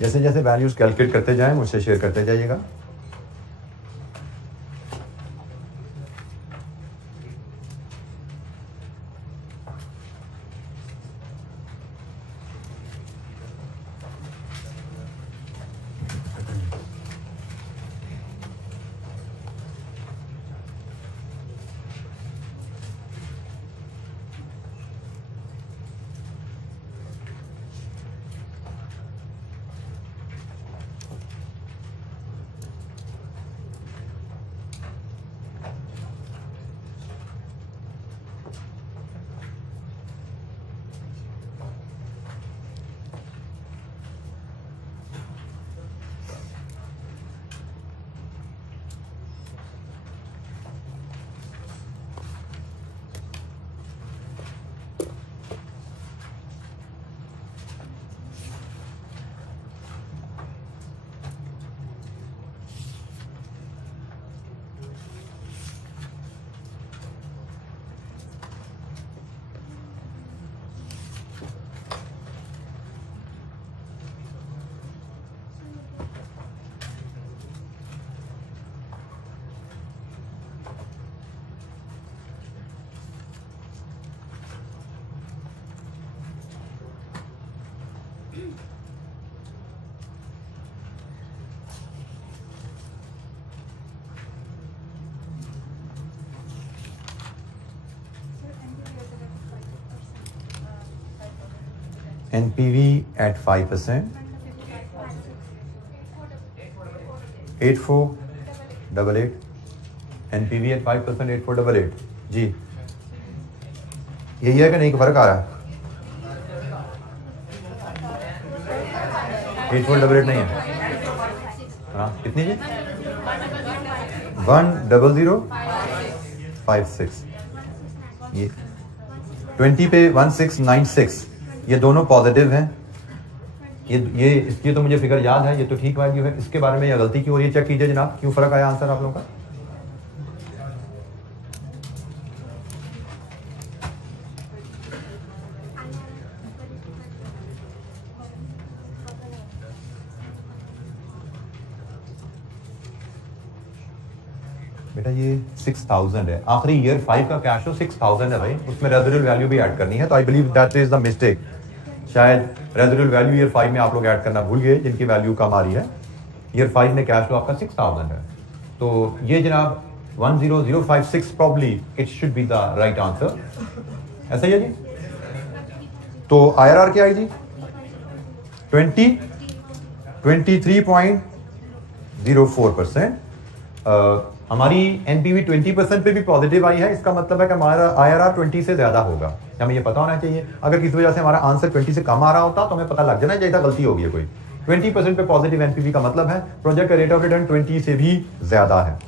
जैसे जैसे वैल्यूज कैलकुलेट करते जाएं मुझसे शेयर करते जाइएगा। NPV at 5%, 8488, NPV at 5%, 8488, जी यही है कि नहीं, फर्क आ रहा है? 8488 नहीं है, हाँ कितनी जी? 10056, ये 20 पे 1696, ये दोनों पॉजिटिव हैं। ये इसकी तो मुझे फिगर याद है, ये तो ठीक वैल्यू है। इसके बारे में ये गलती क्यों हो रही है, चेक कीजिए जनाब, क्यों फर्क आया आंसर आप लोगों का? बेटा ये 6000 है, आखिरी ईयर 5 का कैश हो 6000 है भाई, उसमें रेजिडुअल वैल्यू भी ऐड करनी है। तो I believe that is the mistake, शायद रेजिडुअल वैल्यू ईयर 5 में आप लोग ऐड करना भूल गए, जिनकी वैल्यू कम आ रही है। ईयर 5 में कैश फ्लो आपका 6000 है, तो ये जनाब 10056 probably it should be the right answer, ऐसा ही है जी। तो IRR क्या है जी? 23.04%। हमारी NPV 20% पे भी पॉजिटिव आई है, इसका मतलब है कि हमारा IRR 20 से ज्यादा होगा, हमें ये पता होना चाहिए। अगर किसी वजह से हमारा आंसर 20 से कम आ रहा होता तो हमें पता लग जाना चाहिए गलती हो गई है कोई। 20% पे पॉजिटिव NPV का मतलब है प्रोजेक्ट का रेट ऑफ रिटर्न 20 से भी ज्यादा है।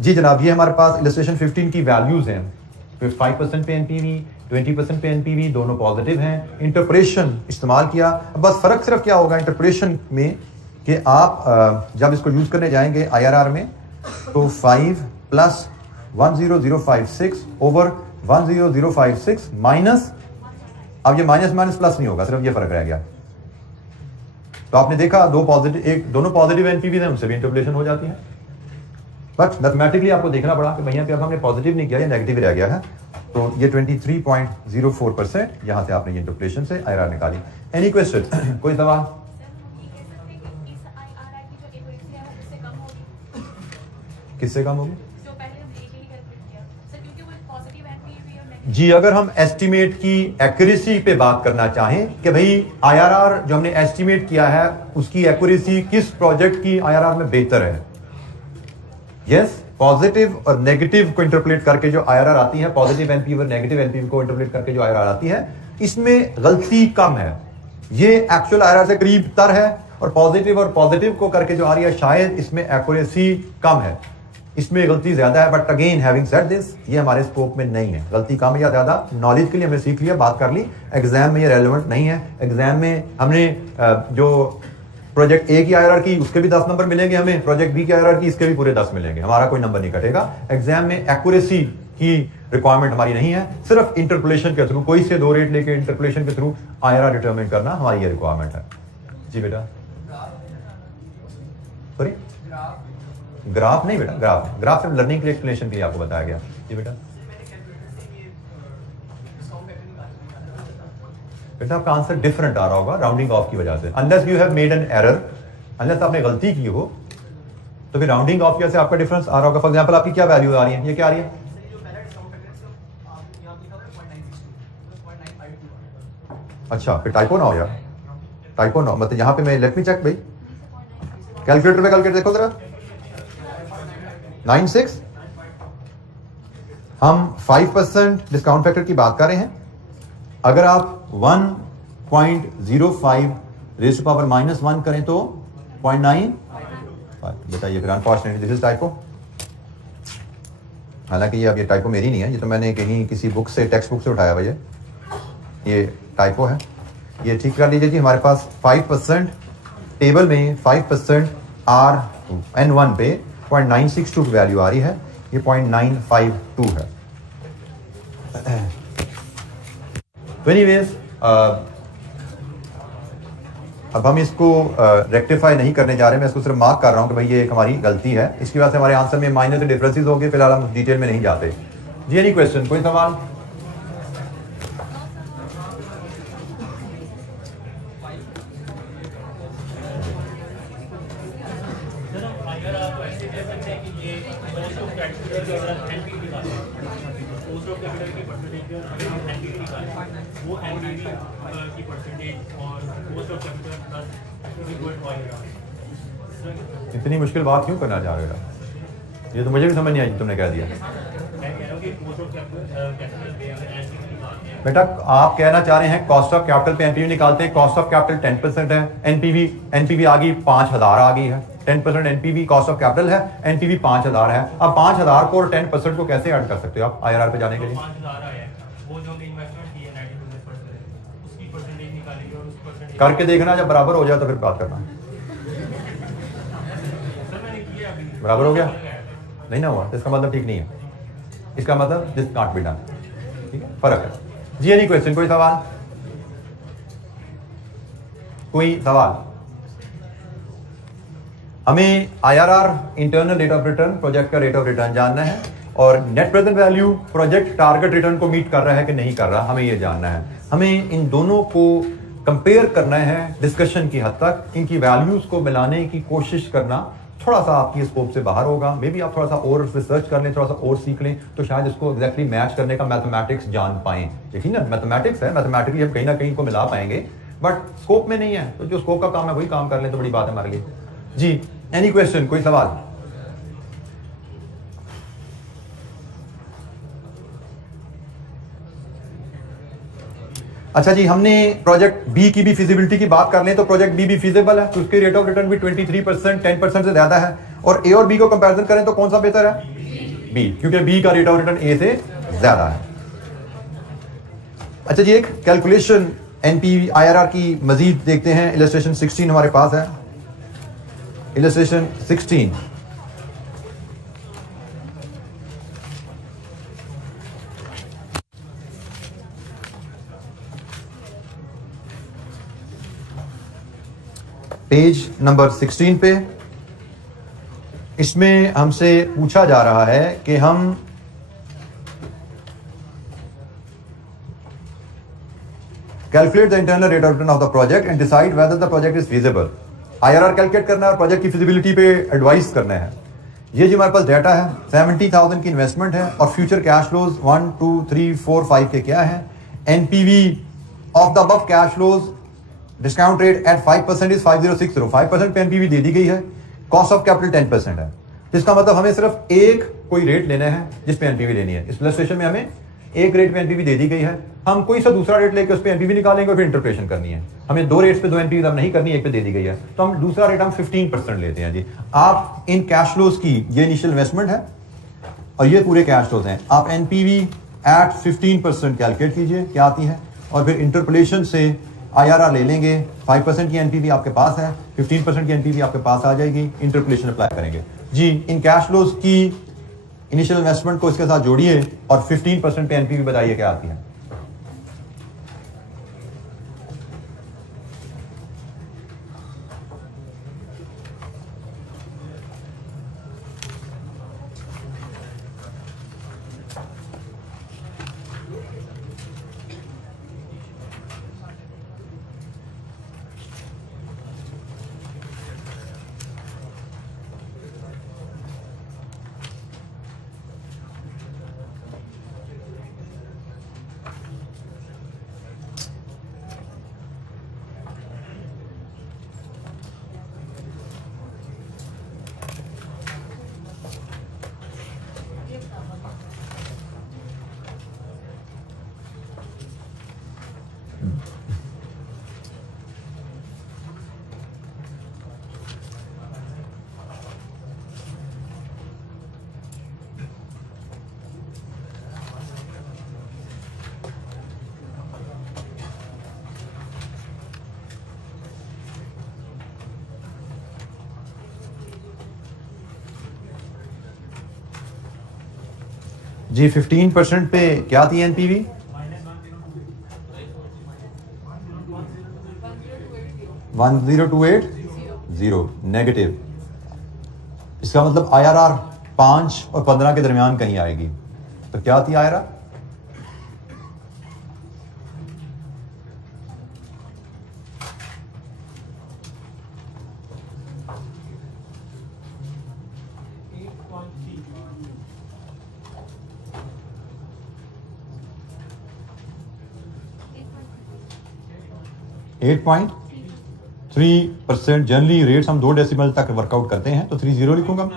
जी जनाब, ये हमारे पास इलस्ट्रेशन 15 की वैल्यूज हैं। 5% पे NPV, 20% पे NPV, दोनों पॉजिटिव हैं। इंटरप्रेशन इस्तेमाल किया, बस फर्क सिर्फ क्या होगा इंटरप्रेशन में कि आप जब इसको यूज करने जाएंगे IRR में, तो 5 प्लस 10056 ओवर 10056 माइनस, अब ये माइनस माइनस प्लस नहीं होगा, सिर्फ ये फर्क रह गया। तो आपने देखा दोनों पॉजिटिव NPV हैं, उनसे भी इंटरपोलेशन हो जाती है। बट मैथमेटिकली आपको देखना पड़ा कि भैया पे अब हमने पॉजिटिव नहीं किया, ये नेगेटिव रह गया है। तो ये 23.04%, यहां से आपने ये इंटरपोलेशन से IRR निकाली। एनी क्वेश्चन, कोई सवाल? किससे कम होगी? जी, अगर हम एस्टिमेट की एक्यूरेसी पे बात करना चाहें कि भाई IRR जो हमने एस्टिमेट किया है उसकी एक्यूरेसी किस प्रोजेक्ट की IRR में बेहतर है, यस, पॉजिटिव और नेगेटिव को इंटरप्रेट करके जो IRR आती है, पॉजिटिव NPV और नेगेटिव NPV को इंटरप्रेट करके जो IRR आती है, इसमें गलती कम है। ये एक्चुअल IRR से करीब तर है, और पॉजिटिव को करके जो आ रही है शायद इसमें एक्यूरेसी कम है, इसमें गलती ज्यादा है। But again having said this, ये हमारे स्कोप में नहीं है। गलती कम या ज्यादा, नॉलेज के लिए हमने सीख लिया, बात कर ली, एग्जाम में ये रेलेवेंट नहीं है। एग्जाम में हमने जो प्रोजेक्ट ए की IRR की उसके भी 10 नंबर मिलेंगे, हमें प्रोजेक्ट बी की IRR की इसके भी पूरे 10 मिलेंगे, हमारा कोई नंबर नहीं कटेगा। एग्जाम में एक्यूरेसी की रिक्वायरमेंट हमारी नहीं है, सिर्फ इंटरपोलेशन के थ्रू, कोई से दो रेट लेके इंटरपोलेशन के थ्रू IRR डिटरमिन करना हमारी ये रिक्वायरमेंट है। जी बेटा, सॉरी ग्राफ नहीं बेटा, ग्राफ सिर्फ लर्निंग के एक्सप्लेनेशन के लिए आपको बताया गया। जी बेटा, बेटा आपका आंसर डिफरेंट आ रहा होगा राउंडिंग ऑफ की वजह से। Unless you have made an error, unless आपने गलती की हो, तो फिर राउंडिंग ऑफ की वजह से आपका डिफरेंस आ रहा होगा। फॉर एग्जांपल आपकी क्या वैल्यू आ रही है, ये क्या आ रही है? अच्छा, फिर टाइपो ना हो यार, टाइपो ना, मतलब यहाँ पे मैं, लेट मी चेक भाई, कैलकुलेटर पे कैलकुलेट देखो जरा, 96, हम 5% डिस्काउंट फैक्टर की बात कर रहे हैं। अगर आप 1.05 रेज़ टू पावर -1 करें तो 0.9, बेटा ये फिर अनफॉर्चुनेटली दिस इज टाइपो। हालांकि ये अब ये टाइपो मेरी नहीं है, ये तो मैंने कहीं किसी बुक से, टेक्स्ट बुक से उठाया हुआ, ये टाइपो है, ये ठीक कर लीजिए जी। हमारे पास 5% टेबल में 5% N1 पे 0.962 की वैल्यू आ रही है, ये 0.952 है। तो एनीवेज अब हम इसको रेक्टिफाई नहीं करने जा रहे, मैं इसको सिर्फ मार्क कर रहा हूं कि भाई ये एक हमारी गलती है, इसकी वजह से हमारे आंसर में माइनर डिफरेंसेस हो गए। फिलहाल हम डिटेल में नहीं जाते। जी एनी क्वेश्चन, कोई सवाल? कॉस्ट ऑफ कैपिटल की अगर एनपीवी निकालें, कॉस्ट ऑफ कैपिटल की परसेंटेज की अगर हम एनपीवी निकालें, वो एनपीवी की परसेंटेज और cost of capital plus equal to आएगा। इतनी मुश्किल बात क्यों करना चाह रहे हो यार? ये तो मुझे भी समझ नहीं आई, तुमने कह दिया। मैं कह रहा हूँ कि कॉस्ट ऑफ कैपिटल पे अगर एनपीवी निकालते हैं, बेटा आप कहना चाह रहे हैं कॉस्ट ऑफ कैपिटल पे एनपीवी निकालते हैं, कॉस्ट ऑफ कैपिटल 10% है, एनपीवी आ गई 5000 आ गई है, 10% एनपीवी कॉस्ट ऑफ कैपिटल है, एनपीवी 5000 है। अब 5000 को और 10% को कैसे ऐड कर सकते हो आप आईआरआर पे जाने के लिए? 5000 आया है, वो जो हमने इन्वेस्टमेंट की है 90% उसकी परसेंटेज निकालेंगे और उस परसेंटेज करके देखना, जब बराबर हो जाए तो फिर बात करना। सर मैंने किया अभी बराबर हो गया? नहीं ना हुआ तो इसका मतलब ठीक नहीं है, इसका मतलब दिस कांट बी डन। ठीक है, फर्क है जी। एनी क्वेश्चन, कोई सवाल? कोई सवाल? हमें IRR internal rate of return, project का रेट ऑफ रिटर्न जानना है, और net present value project target return को मीट कर रहा है कि नहीं कर रहा, हमें ये जानना है। हमें इन दोनों को कंपेयर करना है डिस्कशन की हद तक, इनकी वैल्यूज को मिलाने की कोशिश करना थोड़ा सा आपकी स्कोप से बाहर होगा। मे बी आप थोड़ा सा और रिसर्च कर लें, थोड़ा सा और सीख लें, तो शायद इसको एग्जैक्टली मैच करने का मैथमेटिक्स जान पाएं। देखिए ना, मैथमेटिक्स है, मैथमेटिकली हम कहीं ना कहीं को मिला पाएंगे, बट स्कोप में नहीं है, तो जो स्कोप का काम है वही काम कर लें तो बड़ी बात है हमारे लिए जी। एनी क्वेश्चन, कोई सवाल? अच्छा जी, हमने प्रोजेक्ट बी की भी फिजिबिलिटी की बात कर लें तो प्रोजेक्ट बी भी फिजिबल है, तो उसके रेट ऑफ रिटर्न भी 23%, 10% से ज्यादा है। और ए और बी को कंपैरिजन करें तो कौन सा बेहतर है? बी, क्योंकि बी का रेट ऑफ रिटर्न ए से ज्यादा है। अच्छा जी, एक कैलकुलेशन एनपीवी आईआरआर की मजीद देखते हैं। इलस्ट्रेशन 16 हमारे पास है। इलस्ट्रेशन 16 पेज नंबर 16 पे, इसमें हमसे पूछा जा रहा है कि हम calculate the internal rate of return of the project and decide whether the project is feasible. IRR calculate करना है और प्रोजेक्ट की फिजिबिलिटी पे एडवाइस करना है। ये जो हमारे पास डाटा है, 70,000 की इन्वेस्टमेंट है और फ्यूचर कैश फ्लोज 1 2 3 4 5 के क्या है? NPV of the above cash flows discount rate at 5% is 5060, 5% पे एनपीवी दे दी गई है। कॉस्ट ऑफ कैपिटल 10% है, जिसका मतलब हमें सिर्फ एक कोई रेट लेना है जिस पे एनपीवी लेनी है। इस इलस्ट्रेशन में हमें एक रेट पे एनपीवी दे दी गई है, हम कोई सा दूसरा रेट लेकर उस पे एनपीवी निकालेंगे और फिर इंटरप्रेशन करनी है। हमें दो रेट्स पे दो एनपीवी हम नहीं करनी, एक पे दे दी गई है, तो हम दूसरा रेट हम 15% लेते हैं जी। आप इन कैश फ्लोज की, ये इनिशियल इन्वेस्टमेंट है और ये पूरे कैश फ्लोज हैं, आप एनपीवी एट 15% कैलकुलेट कीजिए क्या आती है, और फिर इंटरपोलेशन से आईआरआर ले लेंगे। 5% की एनपीवी आपके पास है, 15% की एनपीवी आपके पास आ जाएगी, इंटरपोलेशन अप्लाई करेंगे जी। इन कैश फ्लोज की इनिशियल इन्वेस्टमेंट को इसके साथ जोड़िए और 15% पे एनपीवी बताइए क्या आती है। जी 15% पे क्या थी एनपीवी? 1028 नेगेटिव। इसका मतलब आईआरआर 5 और 15 के दरमियान कहीं आएगी, तो क्या थी आईआरआर? 8.3%। जनरली रेट्स हम 2 डेसिमल तक वर्कआउट करते हैं, तो 30 लिखूंगा।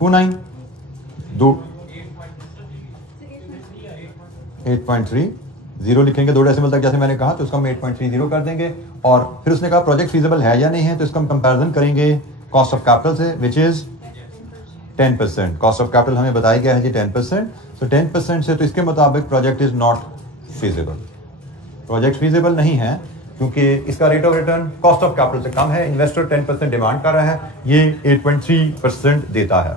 29 2 8.30 लिखेंगे 2 डेसिमल तक, जैसे मैंने कहा, तो इसको हम 8.30 कर देंगे। और फिर उसने कहा प्रोजेक्ट फीजिबल है या नहीं है, तो इसका हम कंपैरिजन करेंगे कॉस्ट ऑफ कैपिटल से, which is 10%। Cost of capital हमें बताया गया है जी 10%। सो 10% से तो इसके मुताबिक project is not feasible. Project feasible नहीं है क्योंकि इसका rate of return cost of capital से कम है। इन्वेस्टर 10% डिमांड कर रहा है, ये 8.3% देता है।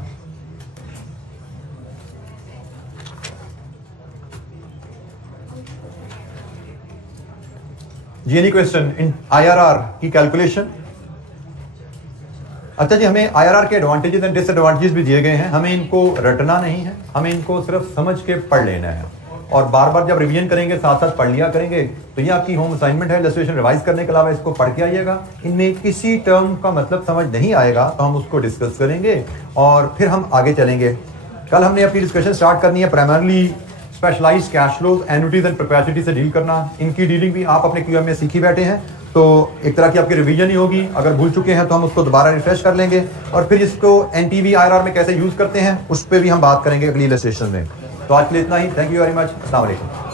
जी एनी क्वेश्चन इन IRR की कैलकुलेशन? अच्छा जी, हमें IRR के एडवांटेजेस एंड डिसएडवांटेजेस भी दिए गए हैं, हमें इनको रटना नहीं है, हमें इनको सिर्फ समझ के पढ़ लेना है। और बार बार जब रिवीजन करेंगे साथ साथ पढ़ लिया करेंगे। तो ये आपकी होम असाइनमेंट है, इलस्ट्रेशन रिवाइज करने के अलावा इसको पढ़ के आइएगा। इनमें किसी टर्म का मतलब समझ नहीं आएगा तो हम उसको डिस्कस करेंगे और फिर हम आगे चलेंगे। कल हमने अपनी डिस्कशन स्टार्ट करनी है primarily specialised cash flows, annuities and perpetuity से डील करना। इनकी डीलिंग भी आप अपने QM में सीख ही बैठे हैं, तो एक तरह की आपकी रिवीजन ही होगी। अगर भूल चुके हैं तो हम उसको दोबारा रिफ्रेश कर लेंगे और फिर इसको NPV IRR में कैसे यूज करते हैं उस पर भी हम बात करेंगे अगली इलस्ट्रेशन में। तो आज के लिए इतना ही। Thank you very much. अस्सलाम वालेकुम।